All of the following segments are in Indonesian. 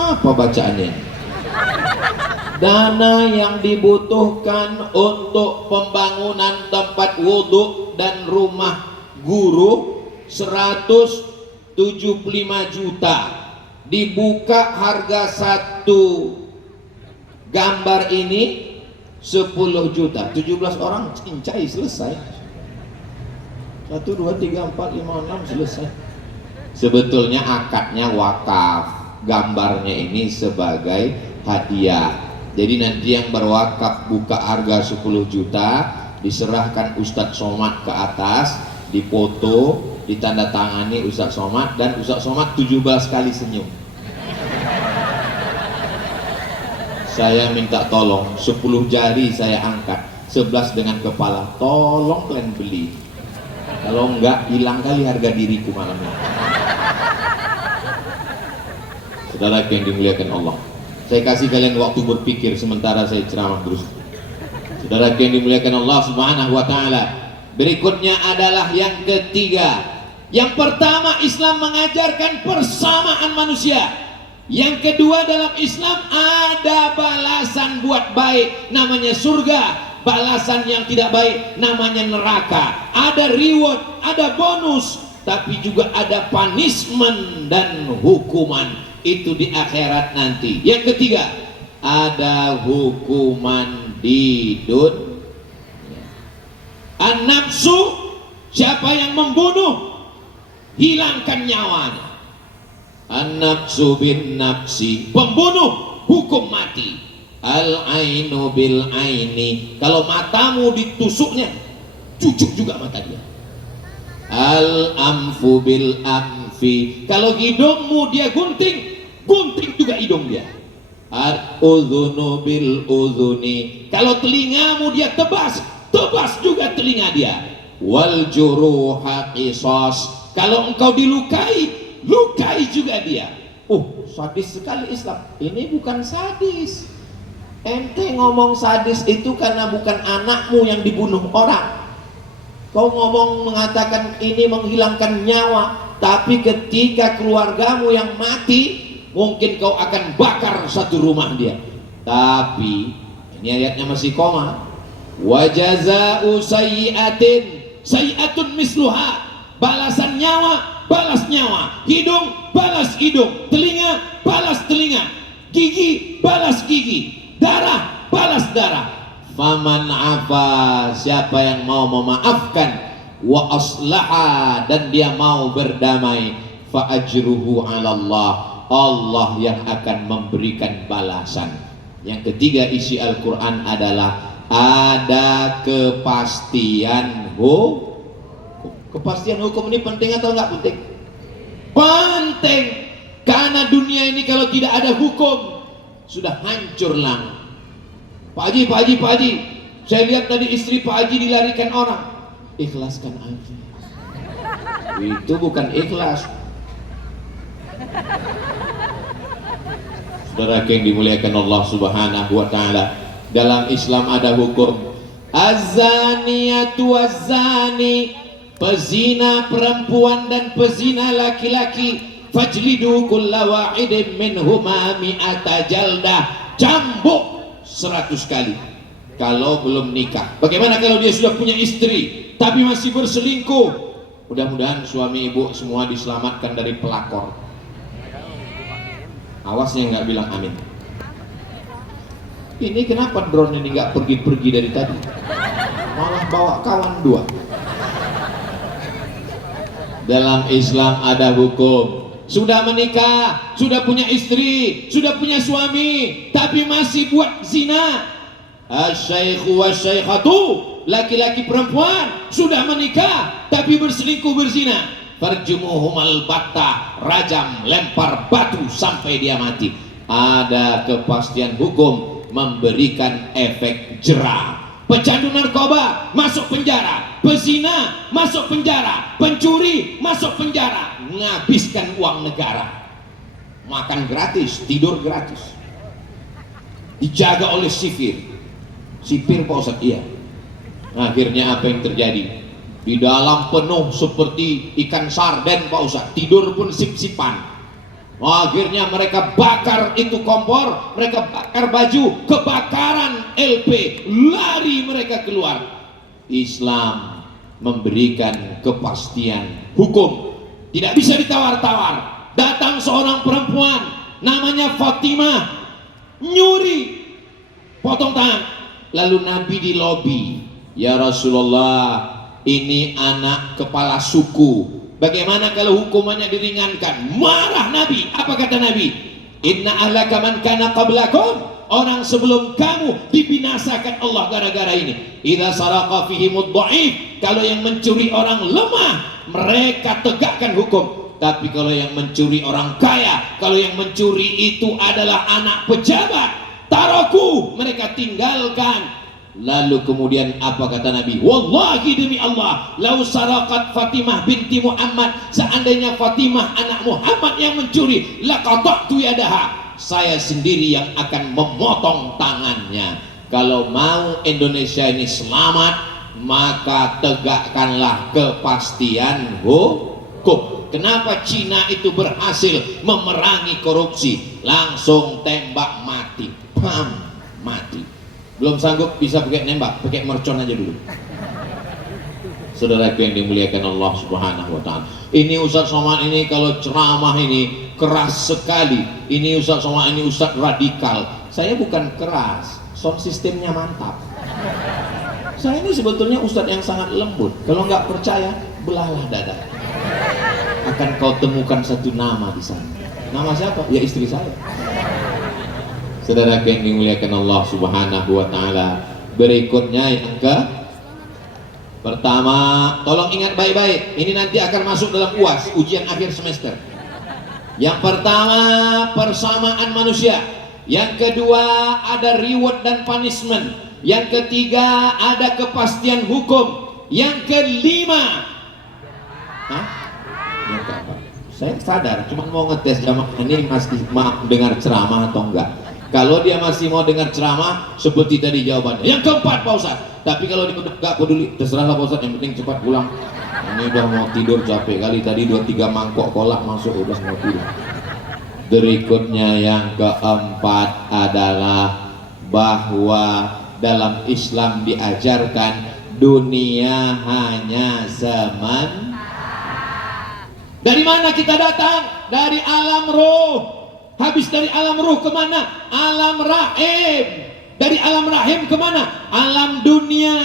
Apa bacaannya? Dana yang dibutuhkan untuk pembangunan tempat wudhu dan rumah guru 175 juta. Dibuka harga satu gambar ini 10 juta. 17 orang cincai selesai. 1, 2, 3, 4, 5, 6 selesai. Sebetulnya akadnya wakaf. Gambarnya ini sebagai hadiah. Jadi nanti yang berwakaf buka harga 10 juta, diserahkan Ustadz Somad ke atas, dipoto, ditandatangani Ustadz Somad, dan Ustadz Somad 17 kali senyum. Saya minta tolong, 10 jari saya angkat, 11 dengan kepala, tolong kalian beli. Kalau enggak, hilang kali harga diriku malam ini. Saudara yang dimuliakan Allah, saya kasih kalian waktu berpikir sementara saya ceramah terus. Saudara yang dimuliakan Allah Subhanahu wa taala. Berikutnya adalah yang ketiga. Yang pertama, Islam mengajarkan persamaan manusia. Yang kedua, dalam Islam ada balasan buat baik, namanya surga. Balasan yang tidak baik namanya neraka. Ada reward, ada bonus, tapi juga ada punishment dan hukuman. Itu di akhirat nanti. Yang ketiga, ada hukuman di dunia. An-nafsu, siapa yang membunuh, hilangkan nyawanya. An-nafsu bin nafsi, pembunuh hukum mati. Al-ainu bil aini, kalau matamu ditusuknya, cucuk juga mata dia. Al-amfu bil amfi, kalau hidungmu dia gunting, gunting juga hidung dia. Al-udhunu bil udhuni, kalau telingamu dia tebas, tebas juga telinga dia. Wal juruha qisas, kalau engkau dilukai, lukai juga dia. Sadis sekali Islam. Ini bukan sadis. Ente ngomong sadis itu karena bukan anakmu yang dibunuh orang. Kau ngomong mengatakan ini menghilangkan nyawa, tapi ketika keluargamu yang mati, mungkin kau akan bakar satu rumah dia. Tapi ini ayatnya masih koma. Wa jazaa'u sayyi'atin sayyi'atun misluha, balasan nyawa balas nyawa, hidung balas hidung, telinga balas telinga, gigi balas gigi, darah balas darah. Faman afa, siapa yang mau memaafkan, wa aslaha, dan dia mau berdamai, fa ajruhu 'ala Allah, Allah yang akan memberikan balasan. Yang ketiga isi Al-Quran adalah ada kepastian hukum. Kepastian hukum ini penting atau enggak penting? Penting, karena dunia ini kalau tidak ada hukum sudah hancur lang. Pak Haji, saya lihat tadi istri Pak Haji dilarikan orang. Ikhlaskan aja. Itu bukan ikhlas. Saudara yang dimuliakan Allah Subhanahu wa taala, dalam Islam ada hukum. Az-zaniyatu waz-zani, pezina perempuan dan pezina laki-laki, fajlidu kulla wahidin minhuma mi'ata jaldah, cambuk 100 kali kalau belum nikah. Bagaimana kalau dia sudah punya istri tapi masih berselingkuh? Mudah-mudahan suami ibu semua diselamatkan dari pelakor. Awasnya nggak bilang amin. Ini kenapa drone ini nggak pergi-pergi dari tadi, malah bawa kawan 2. Dalam Islam ada hukum. Sudah menikah, sudah punya istri, sudah punya suami, tapi masih buat zina. Asy-syaikhu wasy-syaikhatu, laki-laki perempuan sudah menikah tapi berselingkuh berzina, farjumuhumal battah, rajam, lempar batu sampai dia mati. Ada kepastian hukum memberikan efek jera. Pecandu narkoba masuk penjara, pezina masuk penjara, pencuri masuk penjara, menghabiskan uang negara, makan gratis, tidur gratis, dijaga oleh sipir Pak Ustadz. Iya. Akhirnya apa yang terjadi? Di dalam penuh seperti ikan sarden Pak Ustadz, tidur pun sip-sipan. Akhirnya mereka bakar itu kompor, mereka bakar baju, kebakaran LP, lari mereka keluar. Islam memberikan kepastian hukum, tidak bisa ditawar-tawar. Datang seorang perempuan namanya Fatimah, nyuri, potong tangan. Lalu Nabi di lobi, ya Rasulullah, ini anak kepala suku, bagaimana kalau hukumannya diringankan? Marah Nabi. Apa kata Nabi? Inna ahlaka man kana qablakum, orang sebelum kamu dibinasakan Allah gara-gara ini. Idza saraqa fihimud dhaif, kalau yang mencuri orang lemah, mereka tegakkan hukum. Tapi kalau yang mencuri orang kaya, kalau yang mencuri itu adalah anak pejabat, taroku, mereka tinggalkan. Lalu kemudian apa kata Nabi? Wallahi demi Allah, lau saraqat Fatimah binti Muhammad, seandainya Fatimah anak Muhammad yang mencuri, laqata'tu yadaha, saya sendiri yang akan memotong tangannya. Kalau mau Indonesia ini selamat, maka tegakkanlah kepastian hukum. Kenapa Cina itu berhasil memerangi korupsi? Langsung tembak mati, pam, mati. Belum sanggup bisa pakai nembak, pakai mercon aja dulu. Saudaraku yang dimuliakan Allah Subhanahu wa taala. Ini Ustaz Somad ini kalau ceramah ini keras sekali. Ini Ustaz Somad ini Ustaz radikal. Saya bukan keras, sound sistemnya mantap. Saya ini sebetulnya Ustaz yang sangat lembut. Kalau nggak percaya, belahlah dada. Akan kau temukan satu nama di sana. Nama siapa? Ya istri saya. Saudara yang dimuliakan Allah Subhanahu wa taala. Berikutnya yang pertama, tolong ingat baik-baik. Ini nanti akan masuk dalam UAS, ujian akhir semester. Yang pertama, persamaan manusia. Yang kedua, ada reward dan punishment. Yang ketiga, ada kepastian hukum. Yang kelima, saya sadar, cuma mau ngetes jamaah ini masih mau dengar ceramah atau enggak. Kalau dia masih mau dengar ceramah, seperti tadi jawabannya. Yang keempat Pak Ustaz, tapi kalau dia enggak peduli, terserahlah Pak Ustaz, yang penting cepat pulang. Ini udah mau tidur, capek kali tadi 2-3 mangkok kolak masuk, udah mau tidur. Berikutnya yang keempat adalah bahwa dalam Islam diajarkan dunia hanya sementara. Dari mana kita datang? Dari alam roh. Habis dari alam roh kemana? Alam rahim. Dari alam rahim kemana? Alam dunia.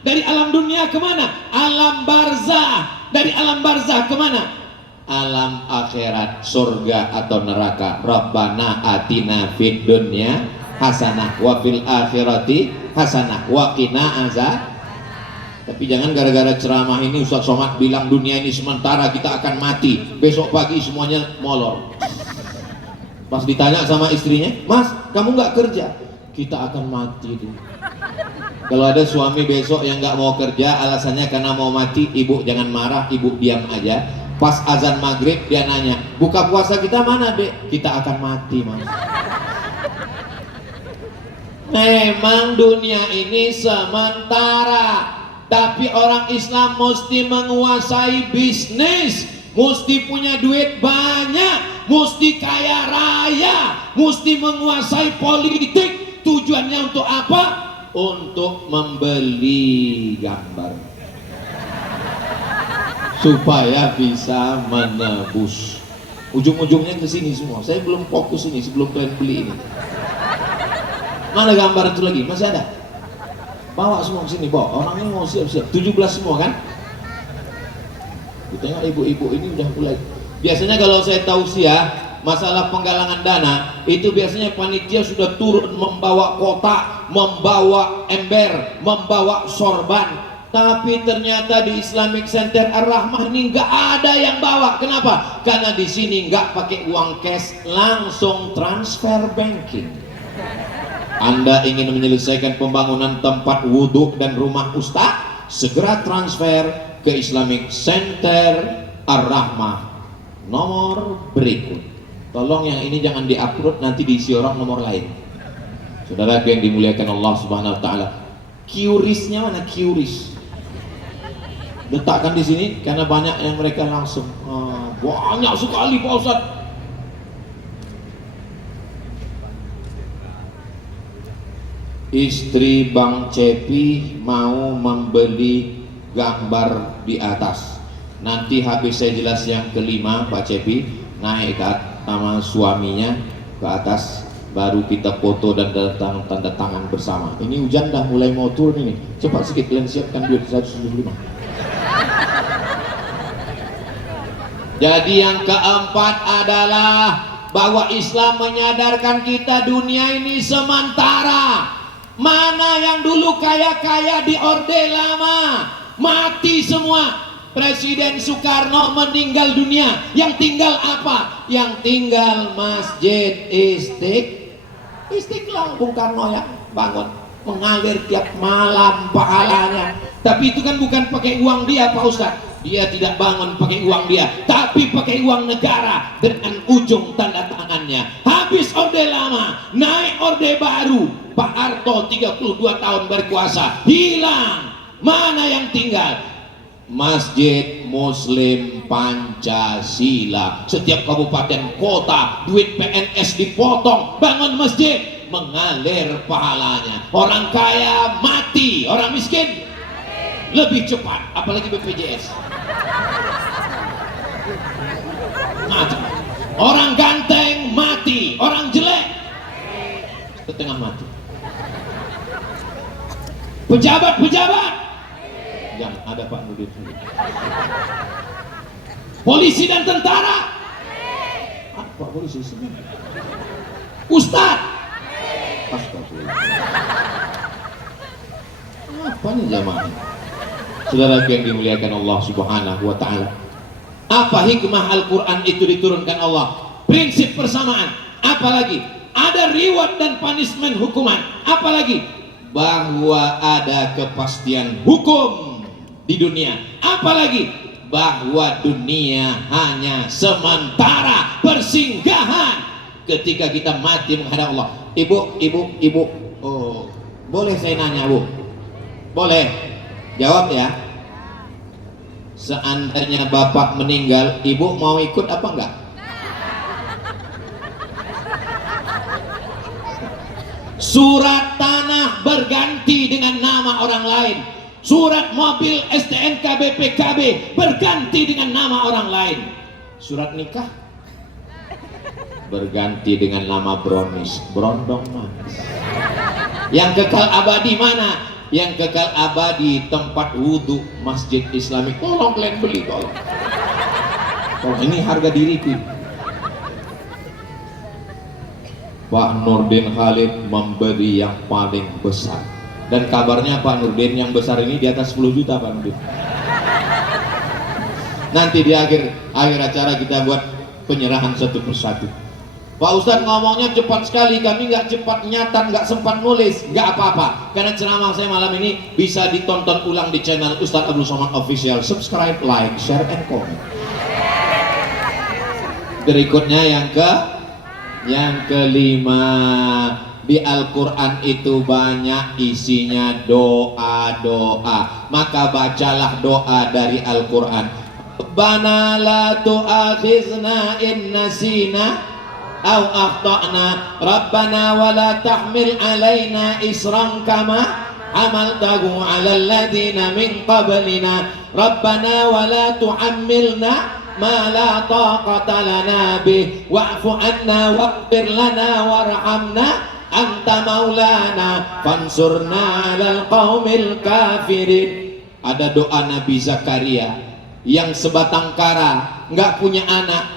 Dari alam dunia kemana? Alam barzah. Dari alam barzah kemana? Alam akhirat, surga atau neraka. Rabbana atina fid dunya hasanah wa fil akhirati hasanah wa qina azab. Tapi jangan gara-gara ceramah ini Ustaz Somad bilang dunia ini sementara, kita akan mati, besok pagi semuanya molor. Pas ditanya sama istrinya, Mas kamu nggak kerja? Kita akan mati deh. Kalau ada suami besok yang nggak mau kerja alasannya karena mau mati, ibu jangan marah, ibu diam aja. Pas azan maghrib dia nanya, buka puasa kita mana dek? Kita akan mati Mas. Memang dunia ini sementara, tapi orang Islam mesti menguasai bisnis, mesti punya duit banyak, mesti kaya raya, mesti menguasai politik. Tujuannya untuk apa? Untuk membeli gambar supaya bisa menebus. Ujung-ujungnya ke sini semua. Saya belum fokus ini sebelum kalian beli ini. Mana gambar itu lagi? Masih ada? Bawa semua ke sini, bawa. Orangnya mau siap-siap. 17 semua kan? Kita tengok ibu-ibu ini udah mulai. Biasanya kalau saya tausiah masalah penggalangan dana, itu biasanya panitia sudah turun membawa kotak, membawa ember, membawa sorban. Tapi ternyata di Islamic Center Ar-Rahmah ini nggak ada yang bawa. Kenapa? Karena di sini nggak pakai uang cash, langsung transfer banking. Anda ingin menyelesaikan pembangunan tempat wudhu dan rumah ustaz, segera transfer ke Islamic Center Ar-Rahmah nomor berikut. Tolong yang ini jangan di-upload, nanti diisi orang nomor lain. Saudara yang dimuliakan Allah Subhanahu wa taala. QRIS-nya mana QRIS? Letakkan di sini karena banyak yang mereka langsung banyak sekali Pak Ustaz. istri Bang Cepi mau membeli gambar di atas. Nanti habis saya jelas yang kelima, Pak Cepi naik ke nama suaminya ke atas, baru kita foto dan tanda tangan bersama. Ini hujan dah mulai mau turun ini. Cepat sedikit kalian siapkan duit 175. Jadi yang keempat adalah bahwa Islam menyadarkan kita dunia ini sementara. Mana yang dulu kaya-kaya di Orde Lama mati semua. Presiden Soekarno meninggal dunia. Yang tinggal apa? Yang tinggal Masjid Istiqlal. Bung Karno yang bangun, mengalir tiap malam pahalanya. Tapi itu kan bukan pakai uang dia, Pak Ustadz. Dia tidak bangun pakai uang dia, tapi pakai uang negara dengan ujung tanda tangannya. Habis Orde Lama, naik Orde Baru. Pak Harto 32 tahun berkuasa, hilang. Mana yang tinggal? Masjid Muslim Pancasila. Setiap kabupaten kota duit PNS dipotong, bangun masjid, mengalir pahalanya. Orang kaya mati, orang miskin lebih cepat, apalagi BPJS. Mati. Orang ganteng mati, orang jelek setengah mati. Pejabat yang ada Pak Nurdin, polisi dan tentara, apa polisi semua, Ustadz, astagfirullah, apa nih jamaah? Saudara yang dimuliakan Allah Subhanahu wa Ta'ala, apa hikmah Al-Quran itu diturunkan Allah? Prinsip persamaan. Apalagi ada reward dan punishment, hukuman. Apalagi bahwa ada kepastian hukum di dunia. Apalagi bahwa dunia hanya sementara, persinggahan. Ketika kita mati menghadap Allah. Ibu, oh, boleh saya nanya, Bu? Boleh? Jawab ya. Seandainya bapak meninggal, ibu mau ikut apa enggak? Surat tanah berganti dengan nama orang lain. Surat mobil STNK BPKB berganti dengan nama orang lain. Surat nikah berganti dengan nama Brownies, Brondong Manis. Yang kekal abadi mana? Yang kekal abadi tempat wudhu Masjid Islamik. Tolong kalian beli, tolong. Ini harga diriku. Pak Nurdin Khalid memberi yang paling besar. Dan kabarnya Pak Nurdin yang besar ini di atas 10 juta Pak Nurdin. Nanti di akhir acara kita buat penyerahan satu persatu. Pak Ustadz ngomongnya cepat sekali, kami nggak cepat nyatat, nggak sempat nulis, nggak apa-apa. Karena ceramah saya malam ini bisa ditonton ulang di channel Ustadz Abdul Somad Official. Subscribe, like, share, and comment. Berikutnya yang kelima, di Al-Quran itu banyak isinya doa-doa. Maka bacalah doa dari Al-Quran. Rabbana la tu'akhizna in nasina أو أخطأنا ربنا ولا تحمل علينا إصرا كما حملته على الذين من قبلنا ربنا ولا تحملنا ما لا طاقة لنا به واعف عنا واغفر لنا وارحمنا أنت مولانا فانصرنا على القوم الكافرين. Ada doa Nabi Zakaria yang sebatang kara, nggak punya anak.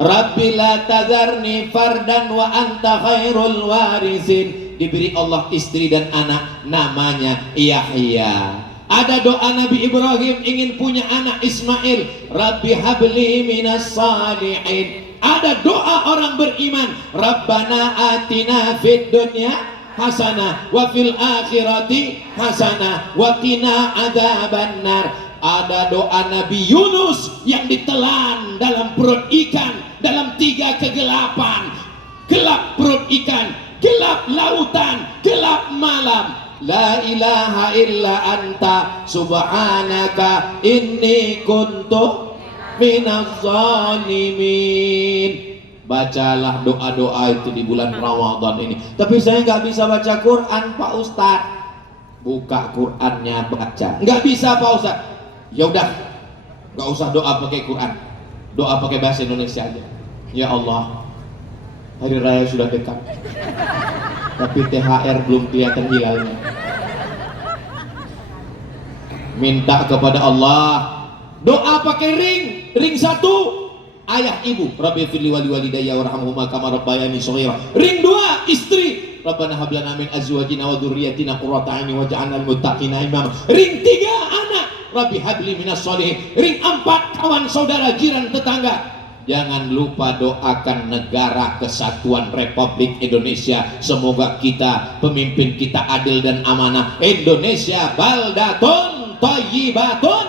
Rabbi la tadharni fardan wa anta khairul warisin. Diberi Allah istri dan anak, namanya Yahya. Ada doa Nabi Ibrahim ingin punya anak Ismail, Rabbi habli minas salihin. Ada doa orang beriman, Rabbana atina fid dunya hasanah wa fil akhirati hasanah wa qina adzabannar. Ada doa Nabi Yunus yang ditelan dalam perut ikan dalam 3 kegelapan. Gelap perut ikan, gelap lautan, gelap malam. La ilaha illa anta subhanaka inni kuntu minaz zalimin. bacalah doa-doa itu di bulan Ramadan ini. Tapi saya nggak bisa baca Quran Pak Ustadz. Buka Qurannya baca. Nggak bisa Pak Ustadz. Ya udah, nggak usah doa pakai Quran, doa pakai bahasa Indonesia aja. Ya Allah, hari raya sudah dekat, tapi THR belum kelihatan hilalnya. Minta kepada Allah, doa pakai ring satu, ayah ibu, Rabbi firli wali walidayya warhamhuma kama rabbayani shaghira. Ring dua, istri, Rabbana hab lana min azwajina wa dzurriyyatina qurrata a'yun waj'alna lil muttaqina imama. Ring tiga, anak, Rabbi habli minas sholihin. Ring empat, kawan saudara jiran tetangga. Jangan lupa doakan negara kesatuan Republik Indonesia. Semoga kita, pemimpin kita adil dan amanah. Indonesia baldatun thayyibatun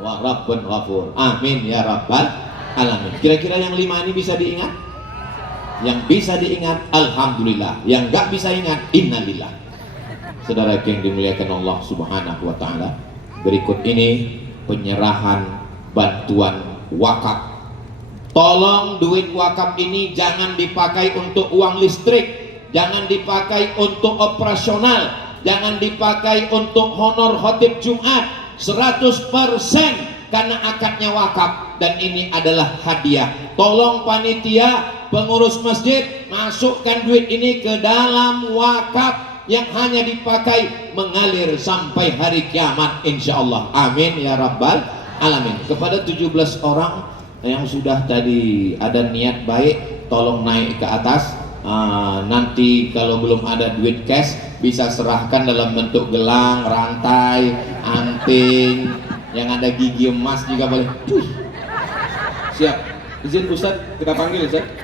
wa rabbun ghafur. Amin ya rabbal alamin. Kira-kira yang 5 ini bisa diingat? Yang bisa diingat alhamdulillah, yang nggak bisa ingat innalillah. Saudara yang dimuliakan Allah Subhanahu wa taala, berikut ini penyerahan bantuan wakaf. Tolong duit wakaf ini jangan dipakai untuk uang listrik, jangan dipakai untuk operasional, jangan dipakai untuk honor khotib Jumat. 100% karena akadnya wakaf dan ini adalah hadiah. Tolong panitia, pengurus masjid, masukkan duit ini ke dalam wakaf yang hanya dipakai mengalir sampai hari kiamat insyaallah. Amin ya rabbal alamin. Kepada 17 orang yang sudah tadi ada niat baik, tolong naik ke atas. Nanti kalau belum ada duit cash bisa serahkan dalam bentuk gelang, rantai, anting, yang ada gigi emas juga boleh. Siap, izin Ustadz, kita panggil Ustadz.